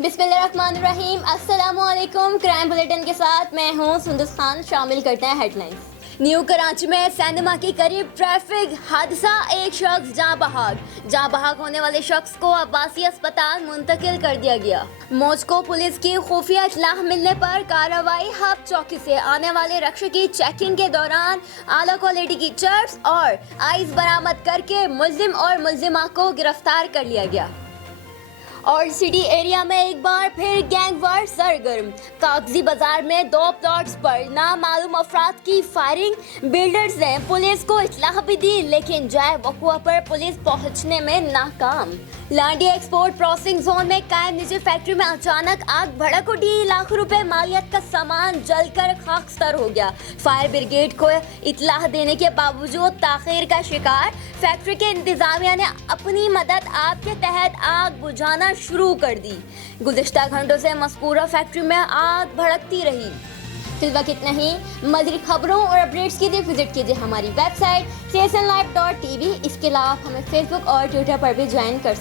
बिस्मिल्लाहिर्रहमानिर्रहीम। अस्सलाम वालेकुम। क्राइम बुलेटिन के साथ मैं हूँ सुंदस खान। शामिल करते हैं हेडलाइंस। न्यू कराची में सिनेमा के करीब ट्रैफिक हादसा, एक शख्स जाँ बहक होने वाले शख्स को अब्बासी अस्पताल मुंतकिल कर दिया गया। मॉस्को पुलिस की खुफिया इत्तलाह मिलने पर कार्रवाई। हब चौकी से आने वाले रक्शे की चेकिंग के दौरान आला क्वालिटी की चिप्स और आइस बरामद करके मुल्जिम और मुल्जिमा को गिरफ्तार कर लिया गया। और सिटी एरिया में एक बार फिर गैंग वार सरगर्म। कागजी बाजार में 2 प्लॉट्स पर नामालूम अफराद की फायरिंग। बिल्डर्स ने पुलिस को इत्तलाह भी दी, लेकिन जाए वकुआ पर पुलिस पहुंचने में नाकाम। लांडिया एक्सपोर्ट प्रोसेसिंग जोन में कायम निजी फैक्ट्री में अचानक आग भड़क उठी। लाखों रुपए मालियत का सामान जलकर खाकस्तर हो गया। फायर ब्रिगेड को इत्तलाह देने के बावजूद ताखीर का शिकार। फैक्ट्री के इंतजामिया ने अपनी मदद आप के तहत आग बुझाना शुरू कर दी। गुज़िश्ता घंटों से मज़कूरा फैक्ट्री में आग भड़कती रही। फिल वक्त इतना ही। मज़ीद खबरों और अपडेट्स के लिए विजिट कीजिए हमारी वेबसाइट csnlive.tv। इसके अलावा आप हमें फेसबुक और ट्विटर पर भी ज्वाइन कर सकते हैं।